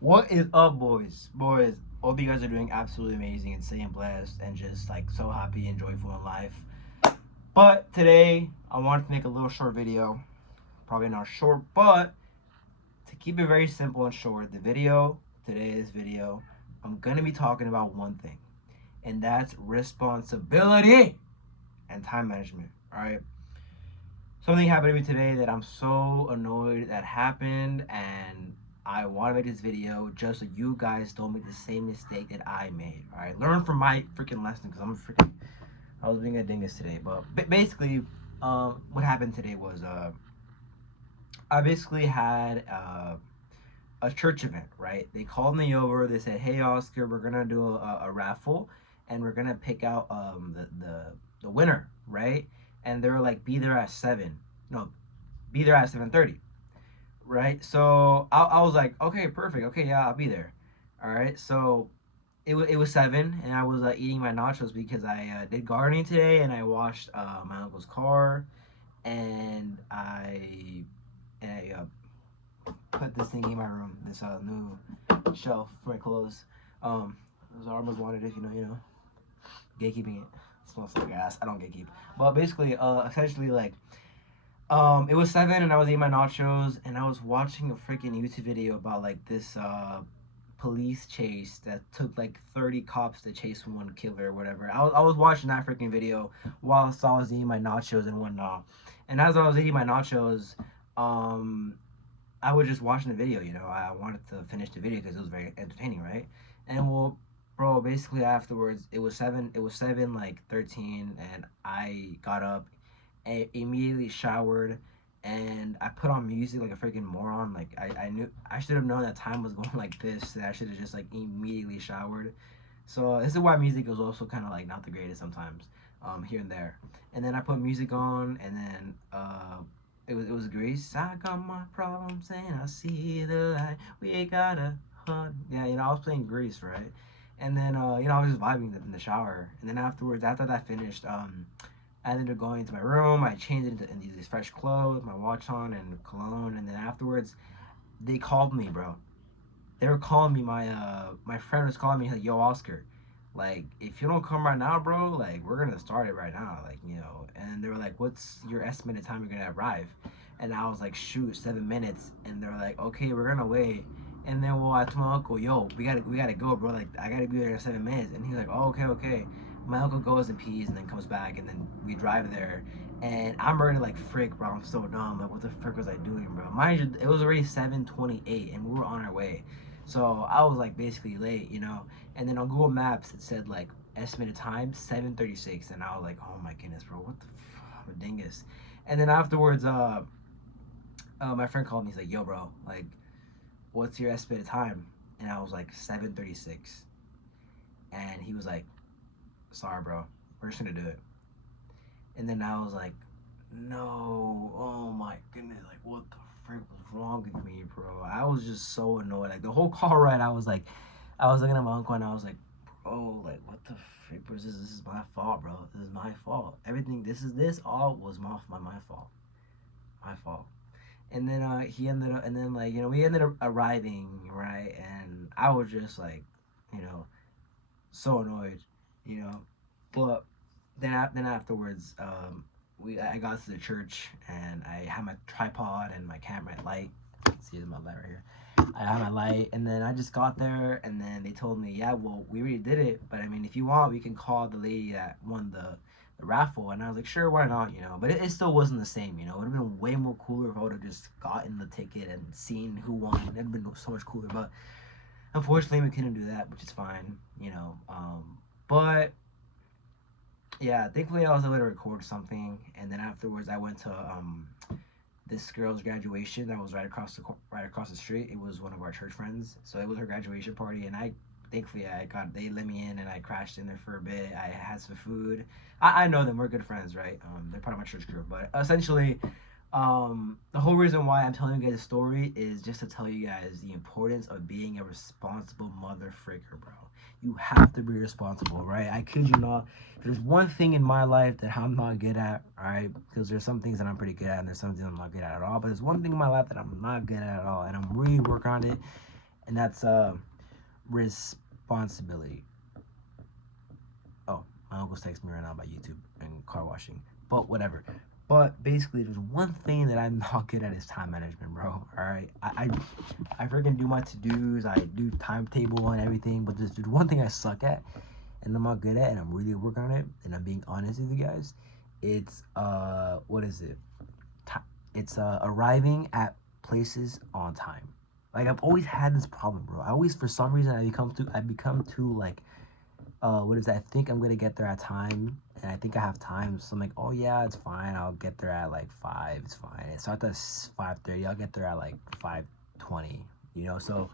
What is up, boys? Boys, hope you guys are doing absolutely amazing and staying blessed and just like so happy and joyful in life. But today, I wanted to make a little short video. Probably not short, but to keep it very simple and short, today's video, I'm gonna be talking about one thing, and that's responsibility and time management. All right. Something happened to me today that I'm so annoyed that happened, and I want to make this video just so you guys don't make the same mistake that I made. All right, learn from my freaking lesson because I was being a dingus today. But basically, what happened today was I basically had a church event. Right, they called me over. They said, "Hey Oscar, we're gonna do a raffle, and we're gonna pick out the winner." Right, and they were like, "Be there at 7." No, be there at 7:30, right? So I was like, okay, perfect. Okay, yeah, I'll be there. All right. So it was 7, and I was eating my nachos because I did gardening today, and I washed my uncle's car, and I put this thing in my room, this new shelf for my clothes. It was almost wanted if you know, gatekeeping it. It smells like gas. I don't gatekeep, but basically, essentially like it was 7, and I was eating my nachos, and I was watching a freaking YouTube video about like this police chase that took like 30 cops to chase one killer or whatever. I was watching that freaking video whilst I was eating my nachos and whatnot. And as I was eating my nachos, um, I was just watching the video. I wanted to finish the video because it was very entertaining, right? And well, bro, basically afterwards, it was 7. It was 7 like 13, and I got up, I immediately showered, and I put on music like a freaking moron. Like I knew I should have known that time was going like this. That I should have just like immediately showered. So this is why music is also kind of like not the greatest sometimes, here and there. And then I put music on, and then it was Grease. I got my problems and I see the light. We gotta hunt. Yeah, I was playing Grease, right? And then I was just vibing in the shower. And then afterwards, after that finished, I ended up going to my room. I changed into these fresh clothes, my watch on, and cologne. And then afterwards, they called me, bro. They were calling me. My friend was calling me like, "Yo, Oscar, like if you don't come right now, bro, like we're gonna start it right now, like." And they were like, "What's your estimated time you're gonna arrive?" And I was like, "Shoot, 7 minutes." And they were like, "Okay, we're gonna wait." And then I told my uncle, "Yo, we gotta go, bro. Like I gotta be there in 7 minutes." And he's like, "Oh, okay, okay." My uncle goes and pees and then comes back, and then we drive there. And I'm already like, frick, bro. I'm so dumb. Like, what the frick was I doing, bro? Mind you, it was already 7:28, and we were on our way. So I was like basically late. And then on Google Maps it said like estimated time 7:36, and I was like, oh my goodness, bro, what the I'm a dingus. And then afterwards, my friend called me. He's like, yo, bro, like, what's your estimated time? And I was like 7:36, and he was like, sorry, bro, we're just gonna do it. And then I was like, no, oh my goodness, like what the frick was wrong with me, bro? I was just so annoyed. Like the whole car ride, I was looking at my uncle, and I was like, bro, like what the frick was this? This is my fault, bro. This is my fault. Everything, this all was my fault, my fault. And then he ended up, and then like we ended up arriving, right, and I was just like, you know, so annoyed, you know, but then afterwards, I got to the church, and I had my tripod and my camera light. See my light right here. I had my light, and then I just got there, and then they told me, yeah, well, we already did it, but I mean, if you want, we can call the lady that won the raffle. And I was like, sure, why not. But it still wasn't the same. It would have been way more cooler if I would have just gotten the ticket and seen who won. It'd have been so much cooler, but unfortunately, we couldn't do that, which is fine. But yeah, thankfully I was able to record something, and then afterwards I went to this girl's graduation that was right across the street. It was one of our church friends, so it was her graduation party, and thankfully they let me in, and I crashed in there for a bit. I had some food. I know them. We're good friends, right? They're part of my church group, but essentially, the whole reason why I'm telling you guys a story is just to tell you guys the importance of being a responsible mother fricker, bro. You have to be responsible, right? I kid you not. If there's one thing in my life that I'm not good at, all right, because there's some things that I'm pretty good at, and there's some things I'm not good at all. But there's one thing in my life that I'm not good at all, and I'm really working on it. and that's responsibility. Oh, my uncle's texting me right now about YouTube and car washing, but whatever. But basically, there's one thing that I'm not good at is time management, bro. All right, I freaking do my to-dos, I do timetable and everything, but there's one thing I suck at, and I'm not good at, and I'm really working on it, and I'm being honest with you guys. It's what is it? It's arriving at places on time. Like I've always had this problem, bro. I always, for some reason, I become too like what is that? I think I'm gonna get there at time, and I think I have time. So I'm like, oh yeah, it's fine. I'll get there at like 5. It's fine. It starts at 5:30. I'll get there at like 5:20. You know, so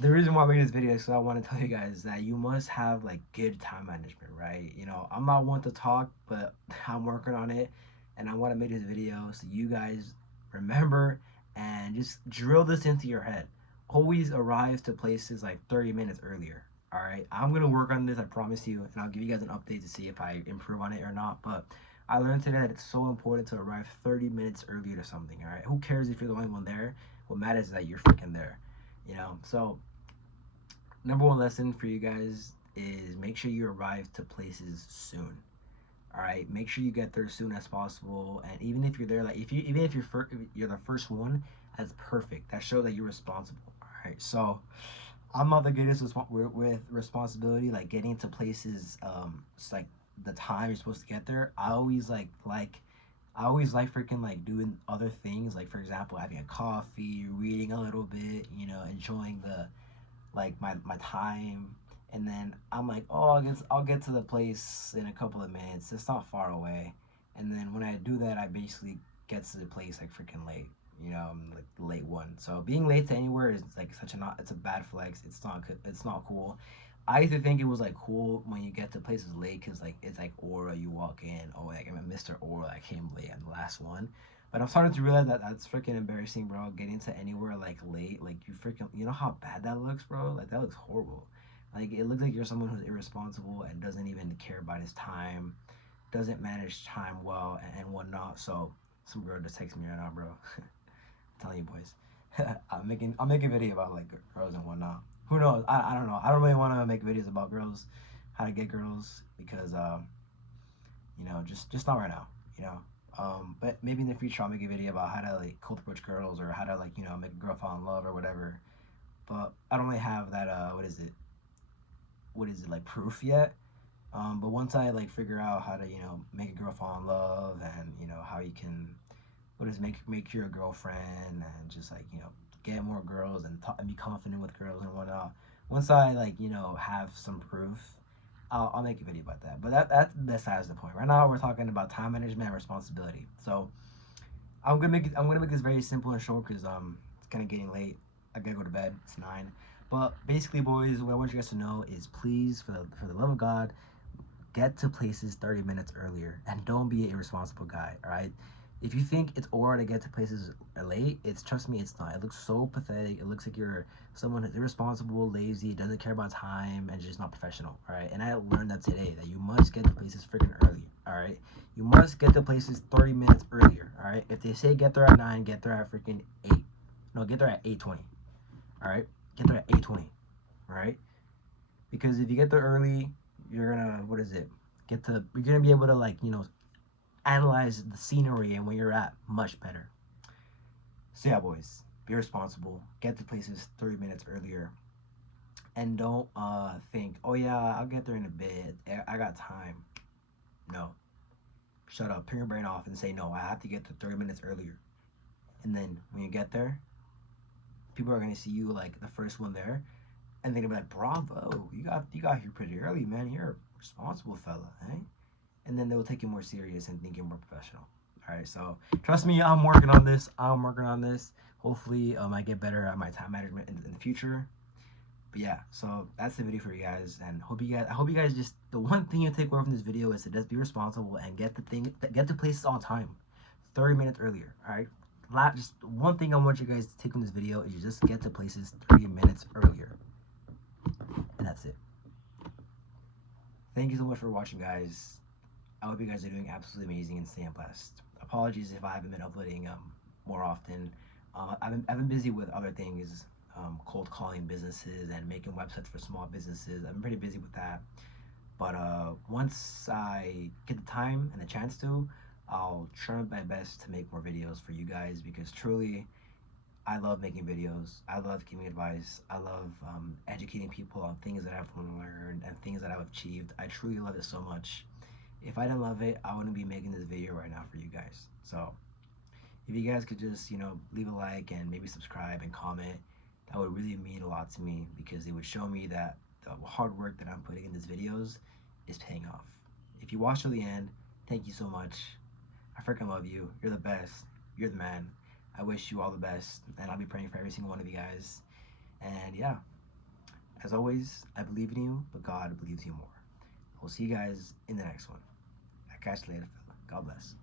the reason why I'm making this video is because I want to tell you guys that you must have like good time management, right? You know, I'm not one to talk, but I'm working on it, and I want to make this video so you guys remember and just drill this into your head. Always arrive to places like 30 minutes earlier. All right, I'm gonna work on this, I promise you, and I'll give you guys an update to see if I improve on it or not. But I learned today that it's so important to arrive 30 minutes earlier to something. All right, who cares if you're the only one there? What matters is that you're freaking there. You know, so number one lesson for you guys is make sure you arrive to places soon. All right, make sure you get there as soon as possible. And even if you're there, like if you're the first one, that's perfect. That shows that you're responsible. All right, so I'm not the greatest with responsibility, like getting to places. It's like the time you're supposed to get there. I always like freaking like doing other things, like for example having a coffee, reading a little bit, you know, enjoying the like my time, and then I'm like, oh, I'll get to the place in a couple of minutes. It's not far away, and then when I do that, I basically get to the place like freaking late. You know, I'm like the late one. So being late to anywhere is like such a not. It's a bad flex. It's not good. It's not cool. I used to think it was like cool when you get to places late because like it's like aura. You walk in, oh like I'm a Mr. Aura. I came late. I'm the last one. But I'm starting to realize that that's freaking embarrassing, bro. Getting to anywhere like late, like you know how bad that looks, bro. Like that looks horrible. Like it looks like you're someone who's irresponsible and doesn't even care about his time, doesn't manage time well and whatnot. So some girl just texted me right now, bro. I'm telling you boys, I'll make a video about like girls and whatnot. Who knows? I don't know. I don't really want to make videos about girls, how to get girls because you know just not right now. You know. But maybe in the future I'll make a video about how to like cold approach girls or how to like you know make a girl fall in love or whatever. But I don't really have that what is it like proof yet. But once I like figure out how to you know make a girl fall in love and you know how you can what is make your girlfriend and just like you know get more girls and, and be confident with girls and whatnot. Once I like you know have some proof, I'll make a video about that. But that's besides the point. Right now we're talking about time management and responsibility. So I'm gonna make this very simple and short because it's kind of getting late. I gotta go to bed. It's 9. But basically, boys, what I want you guys to know is please, for the love of God, get to places 30 minutes earlier and don't be an irresponsible guy. All right. If you think it's aura to get to places late, trust me, it's not. It looks so pathetic. It looks like you're someone who's irresponsible, lazy, doesn't care about time, and just not professional. All right. And I learned that today that you must get to places freaking early. All right. You must get to places 30 minutes earlier. All right. If they say get there at 9, get there at freaking 8. No, get there at 8:20. All right. Get there at 8:20. All right. Because if you get there early, you're gonna you're gonna be able to like you know analyze the scenery and where you're at much better. So yeah, boys, be responsible. Get to places 30 minutes earlier, and don't think, oh yeah, I'll get there in a bit. I got time. No, shut up. Turn your brain off and say no. I have to get to 30 minutes earlier. And then when you get there, people are gonna see you like the first one there, and they're gonna be like, bravo, you got here pretty early, man. You're a responsible fella, eh? And then they will take you more serious and think you're more professional. All right, so trust me, I'm working on this. Hopefully, I get better at my time management in the future. But yeah, so that's the video for you guys, and I hope you guys just the one thing you take away from this video is to just be responsible and get to places on time, 30 minutes earlier. All right, just one thing I want you guys to take from this video is you just get to places 30 minutes earlier, and that's it. Thank you so much for watching, guys. I hope you guys are doing absolutely amazing and staying blessed. Apologies if I haven't been uploading more often. I've been busy with other things, cold calling businesses and making websites for small businesses. I'm pretty busy with that. But once I get the time and the chance to, I'll try my best to make more videos for you guys, because truly, I love making videos. I love giving advice. I love educating people on things that I've learned and things that I've achieved. I truly love it so much. If I didn't love it, I wouldn't be making this video right now for you guys. So if you guys could just, leave a like and maybe subscribe and comment, that would really mean a lot to me, because it would show me that the hard work that I'm putting in these videos is paying off. If you watched till the end, thank you so much. I freaking love you. You're the best. You're the man. I wish you all the best, and I'll be praying for every single one of you guys. And yeah, as always, I believe in you, but God believes in you more. We'll see you guys in the next one. I catch you later, fella. God bless.